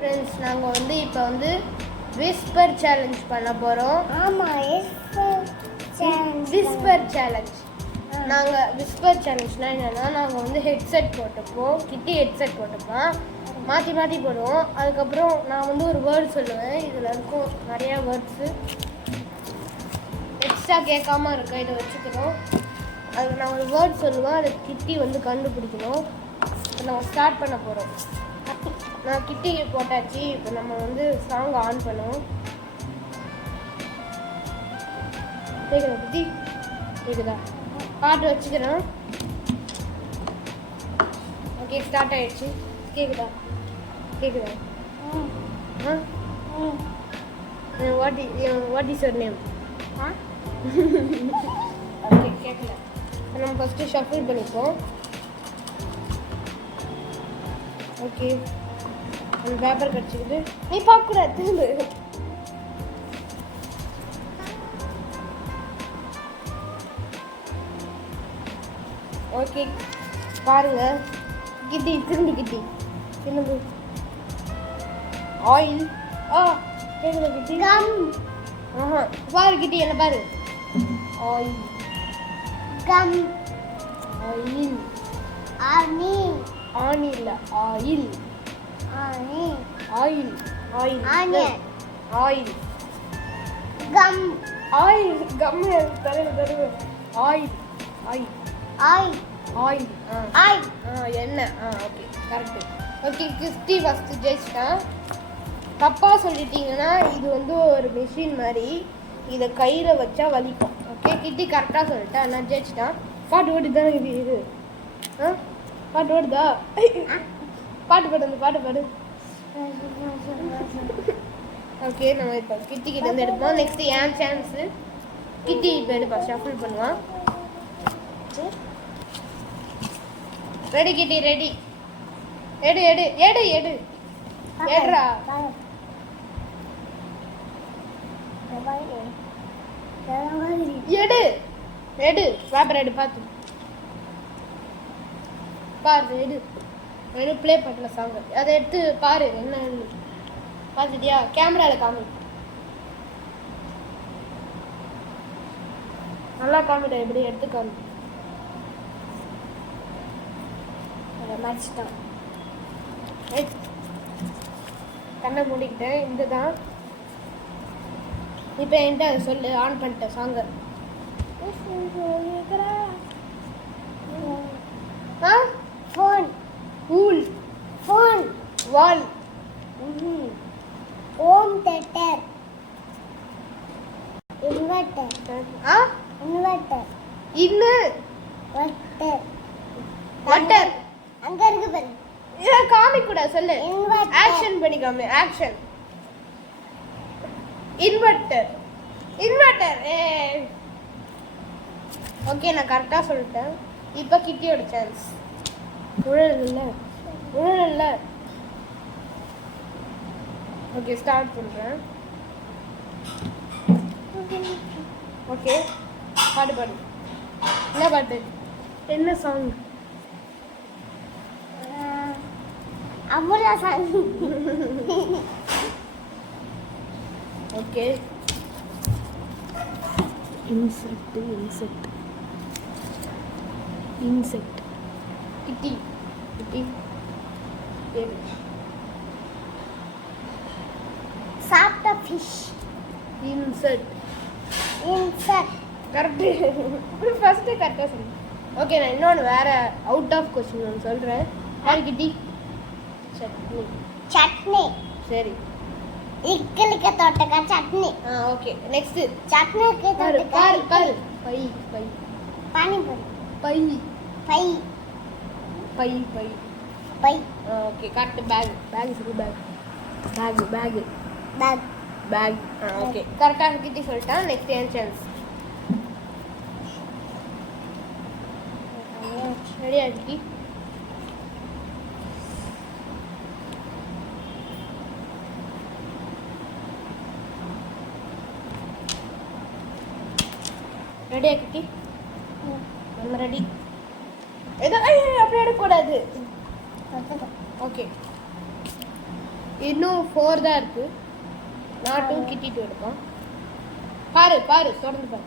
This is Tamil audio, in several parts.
ஃப்ரெண்ட்ஸ் நாங்கள் வந்து இப்போ வந்து விஸ்பர் சேலஞ்ச் பண்ண போகிறோம். விஸ்பர் சேலஞ்ச் நாங்கள் விஸ்பர் சேலஞ்ச்னால் என்னென்னா நாங்கள் வந்து ஹெட்செட் போட்டுப்போம், கிட்டி ஹெட்செட் போட்டுப்போம், மாற்றி மாற்றி போடுவோம். அதுக்கப்புறம் நான் வந்து ஒரு வேர்டு சொல்லுவேன், இதில் இருக்கும் நிறையா வேர்ட்ஸு எக்ஸ்ட்ரா கேட்காம இருக்க இதை வச்சுக்கணும். அது நான் ஒரு வேர்ட் சொல்லுவேன், அதை கிட்டி வந்து கண்டுபிடிக்கணும். இப்போ நம்ம ஸ்டார்ட் பண்ண போகிறோம். நான் கிட்டி போட்டாச்சு. இப்போ நம்ம வந்து சாங் ஆன் பண்ணுவோம். கேட்குதா கிட்டி? கேட்குதா? பாட்டு வச்சுக்கிறேன். ஓகே, ஸ்டார்ட் ஆகிடுச்சு. கேட்குதா? கேட்குதா? What is your name? Okay, கேட்கல. நம்ம ஃபஸ்ட்டு ஷஃபில் பண்ணிப்போம். ஓகே, அந்த பேப்பர் கிடச்சிக்குது. நீ பார்க்கக்கூடாது, திரும்ப. ஓகே, பாருங்க. கிட்டி திரும்பி, கிட்டி திரும்பி. ஆயில். கேட்குதா கிட்டி? பாரு கிட்டி, என்ன பாரு. ஆயில், கம், ஆயில், ஆனி, ஆனி இல்லை, ஆயில், ஆனி, oil, oil, onion, oil, comb, oil, comb தலையில் தருவு. ஆயில், ஆயில், ஆய், ஆயில், ஆய், எண்ணெய். Okay, correct. Okay, Christy first ஜெயிச்சிட்டான். தப்பாக சொல்லிட்டீங்கன்னா இது வந்து ஒரு மிஷின் மாதிரி, இதை கயிறை வச்சா வலிக்கும். ஓகே, கிட்டி கரெக்டாக சொல்லிட்டேன், நான் ஜெயிச்சிட்டான். பாட்டு ஓடி தானே இது? பாட்டு ஓடுதா? பாட்டு பாடு, அந்த பாட்டு பாடு. ஓகே, நம்ம இப்போ கிட்டி கிட்ட இருந்து எடுப்போம். நெக்ஸ்ட் ஏன் சான்ஸு. கிட்டி இப்போ எடுப்பா, ஷஃபிள் பண்ணுவான். ரெடி கிட்டி, ரெடி. எடு எடு எடு எடு எடுறா. எடு எடு பேப்பர் எடு, பார்த்து பாரு. எடு எடு, ப்ளே பண்ணல சாங். அதை எடுத்து பாரு என்னன்னு பார்த்துட்டியா? கேமராவில் காமி, நல்லா காமிடா. எப்படி எடுத்து காமி. அதை மறைச்சிட்டான். கண்ணை மூடிக்கிட்டேன். இந்த தான் இப்போ என்கிட்ட அதை சொல்லு. ஆன் பண்ணிட்டேன் சாங்கை. ஃபோன், ஊல், ஃபோன், வால், ஹோம் தியேட்டர், இன்வெர்டர், இன்வெர்டர், இன்னு, வட்டர், வட்டர். அங்க இருக்கு பாரு. இதை காமிக்க கூட சொல்லு. இன்வெர்டர், ஆக்ஷன் பண்ணி காமி. ஆக்ஷன். Inverter, inverter. ஓகே, நான் கரெக்டாக சொல்லிட்டேன். இப்போ கிட்டியோட சான்ஸ். உழல் இல்லை, உழல் இல்லை. ஓகே, ஸ்டார்ட் பண்ணுறேன். ஓகே, பாடு பாடு. என்ன பாட்டு? என்ன சாங்? அமுலா song. Okay, insect, insect, insect. Kitty, Kitty பேரு. சாப்பிட்ட ஃபிஷ். Insect, insect. கரெக்டு. இப்படி ஃபஸ்ட்டு கரெக்டாக சொல்லு. ஓகே, நான் இன்னொன்று வேறு அவுட் ஆஃப் கொஸ்டின் ஒன்று சொல்கிறேன். யார் கிட்டி? சட்னி. சட்னி. சரி, இட்லிக்க தொட்டக்க சட்னி. ஓகே. நெக்ஸ்ட்டு சட்னிக்கு பாரு தொட்டக்க பாரு பாரு. பை, பை, பானிபூரி. பை, பை, பை, பை, பை. Okay, correct. பேக், பேக் சொல்லு. Bag, bag, bag, bag, bag. Okay, கரெக்டாக கிட்டி சொல்லிட்டான். நெக்ஸ்ட் ஏன் சான்ஸ். ரெடியா கிட்டி? ரெடியா கிட்டி? நம்ம ரெடி. ஏதோ அப்படி எடுக்கக்கூடாது. ஓகே, இன்னும் 4 தான் இருக்கு. நான் 2 கிட்டிட்டு எடுப்போம். பாரு பாரு தொடர்ந்து பாரு.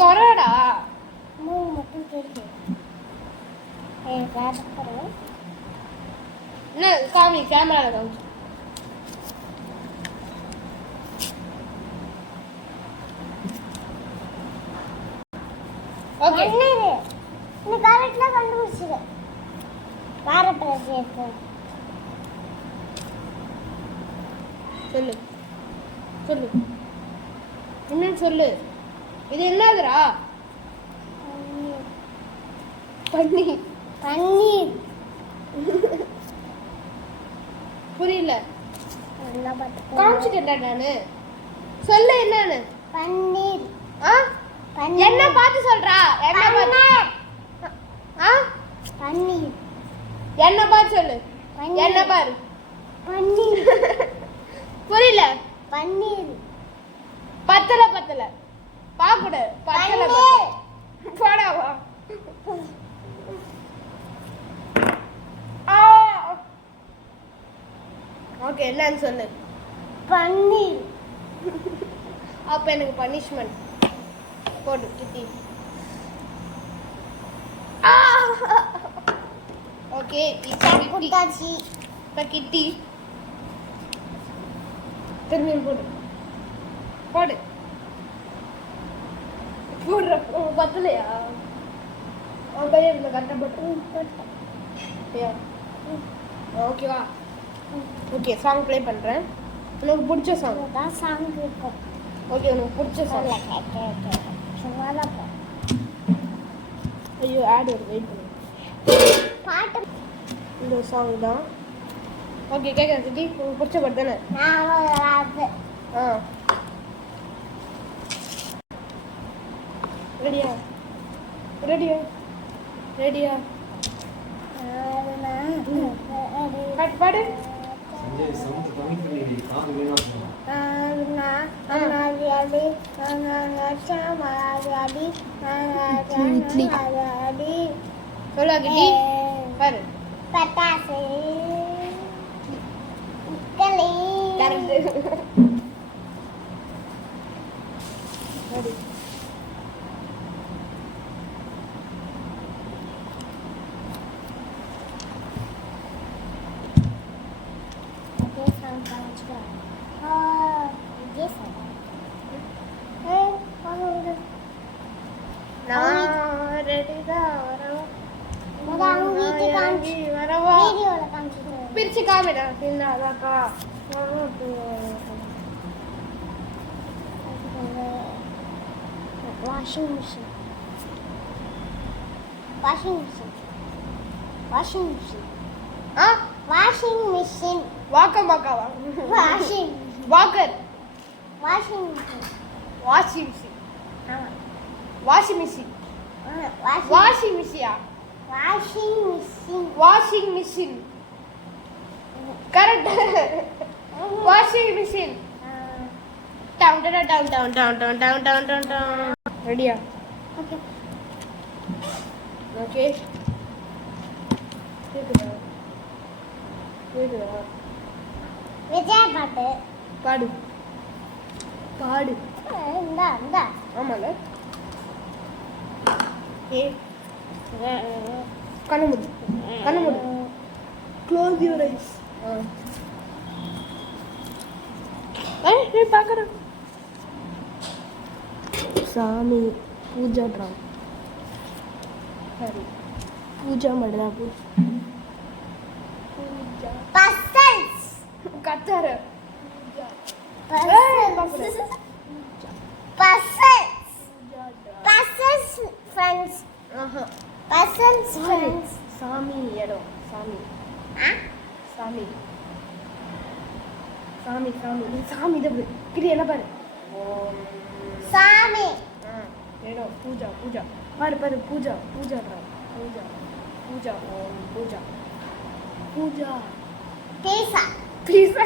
தொடடா என்ன காமி கேமரால காமிச்சு. ஓகே இந்த கரெக்ட்ல கண்டுபிடிச்சிரு. வேற பிரஸ் எடுத்து சொல்லு சொல்லு என்னன்னு சொல்லு. இது என்னதுடா? பன்னீர். பன்னீர். புரியல. நல்லா பாத்து காமிச்சிட்டேன்டா நானு. சொல்லு என்னன்னு. பன்னீர். ஆ என்ன பார்த்து சொல்றா? என்ன பார்த்து? ஆ பன்னீர். என்ன பார்த்து சொல்லு. என்ன பாரு. பன்னீர். புரியல. பன்னீர். பத்தல பத்தல பாக்குடு. பத்தல போடா வா. ஓகே என்னன்னு சொல்லு. பன்னீர். அப்ப எனக்கு பனிஷ்மெண்ட் போடு கிட்டி. ஓகே குட்டாச்சி. இப்ப கிட்டி திரும்பி போடு போடு. போடுற பத்தலையா? அவங்க இந்த கரெக்டா போட்டு ஓகேவா? ஓகே சாங் ப்ளே பண்றேன். உனக்கு பிடிச்ச சாங் தான் சாங் இருக்கும். ஓகே உனக்கு பிடிச்ச சாங். சும்மா தான் போ. ஐயோ ஆட் ஒரு வெயிட் பண்ணு. பாட்டு இந்த சாங் தான். ஓகே கேட்குறேன் சிட்டி. உங்களுக்கு பிடிச்ச பாட்டு தானே? நான் ஆ ரெடியா ரெடியா ரெடியா பாட்டு பாடு. சொல்லா கிட்டி பாரு. பட்டாசு கரெக்ட். ரெடி நான் ரெடி தான் வரவா. பிரிச்சு காமிடா. அதாக்கா washing machine. Washing machine. Washing machine. ஆ வாஷிங் மிஷின். வாக்கம் வாக்காவா? Washing walker. Washing machine. Washing machine. ஆமா வாஷிங் மிஷின். வாஷிங் மிஷியா? Washing machine. Washing machine correct. Washing machine. Down down down down down down down down down down. ரெடியா? ஓகே ஓகே கேக்குதா? கேக்குதா? விஜய் பாட்டு பாடு பாடு. இந்த ஆமால. ஏ கண்ணு மூடு கண்ணு மூடு. Close your eyes. நீ பார்க்குற சாமி பூஜாடுறான். சரி பூஜா பண்ணுறா. பூஜா பசல்ஸ். கத்தார puzzles. Puzzles. Puzzles friends. Puzzles friends. சாமி இடம். சாமி சாமி சாமி சாமி சாமி இது கிரி என்ன பாரு. சாமி. இடம் பூஜா பூஜா பாரு பாரு. பூஜா பூஜாடுறா. பூஜா பூஜா ஓம் பூஜா பூஜா. பீஸா. பீஸா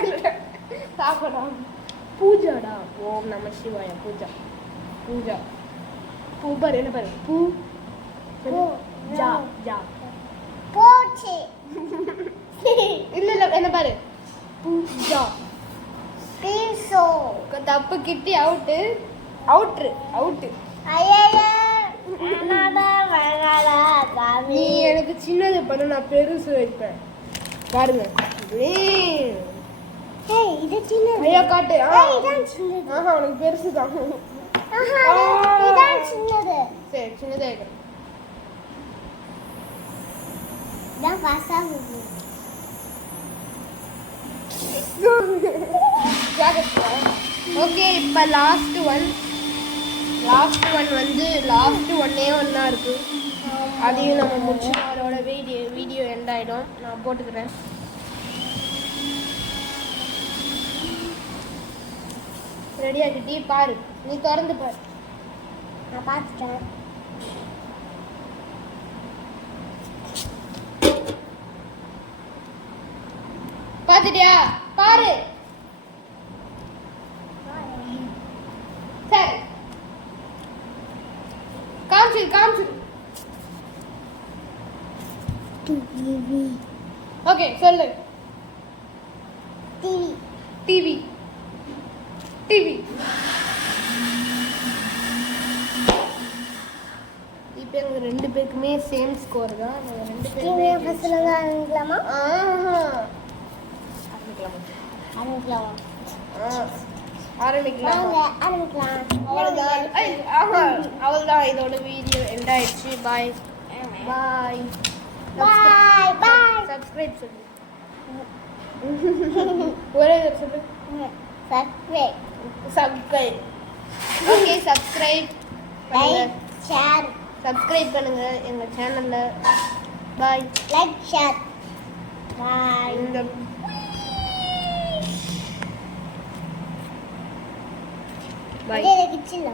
சாப்பிடா. பூஜாடா. ஓம் நம சிவாய. பூஜா பூஜா. பூ பாரு என்ன பாரு. பூ பூ. ஜா ஜா போச்சு. இல்ல என்ன பாரு பூஜா பீசோ. தப்பு கிட்டி அவுட்டு அவுட்ரு அவுட்டு ஐயையே. வேணாடா, வேணாடா, சாமி. நீ எனக்கு சின்னது பண்ண நான் பெருசு வைப்பேன் பாருங்க ஏய், இது சின்னது. ஐயா காட்டு ஏய், இதான் சின்னது. ஆஹா உனக்கு பெருசு தான் ஆஹா, இதான் சின்னது. சரி சின்னதா இருக்கிறேன் இதான் பாசாகுது. ஓகே இப்போ லாஸ்ட் ஒன் வந்து லாஸ்ட் ஒன்னே ஒன்றா இருக்கு அதையும் நம்ம முடிச்சு அவரோட வீடியோ எண்ட் ஆகிடும் நான் போட்டுக்கிறேன் ரெடி ஆகிட்டே பாரு நீ திறந்து பாரு நான் பார்த்துட்டேன். பார்த்துட்டியா பாரு சரி காமிச்சு டிவி. ஓகே சொல்லு டிவி. டிவி டிவி இப்போ எங்க ரெண்டு பேருக்குமே சேம் ஸ்கோர் தான் நாங்கள் ரெண்டு டிவி பேருமே ஃபஸ்ட்டில் தான் ஆரம்பிக்கலாமா? ஆரம்பிக்கலாம் ஆரம்பிக்கலாம். ஆரம்பிக்கலாம் வாங்க, ஆரம்பிக்கலாம். அவ்வளோதான் இதோட வீடியோ எண்ட் ஆயிடுச்சு பாய் பாய் பாய் பாய். சப்ஸ்கிரைப் சொல்லு ஒரே தடவை சொல்லு subscribe. Subscribe okay subscribe like share. Subscribe பண்ணுங்க எங்க சேனல்ல பாய் லைக் ஷேர். பாய். இந்த பாய் இதே கிச்சில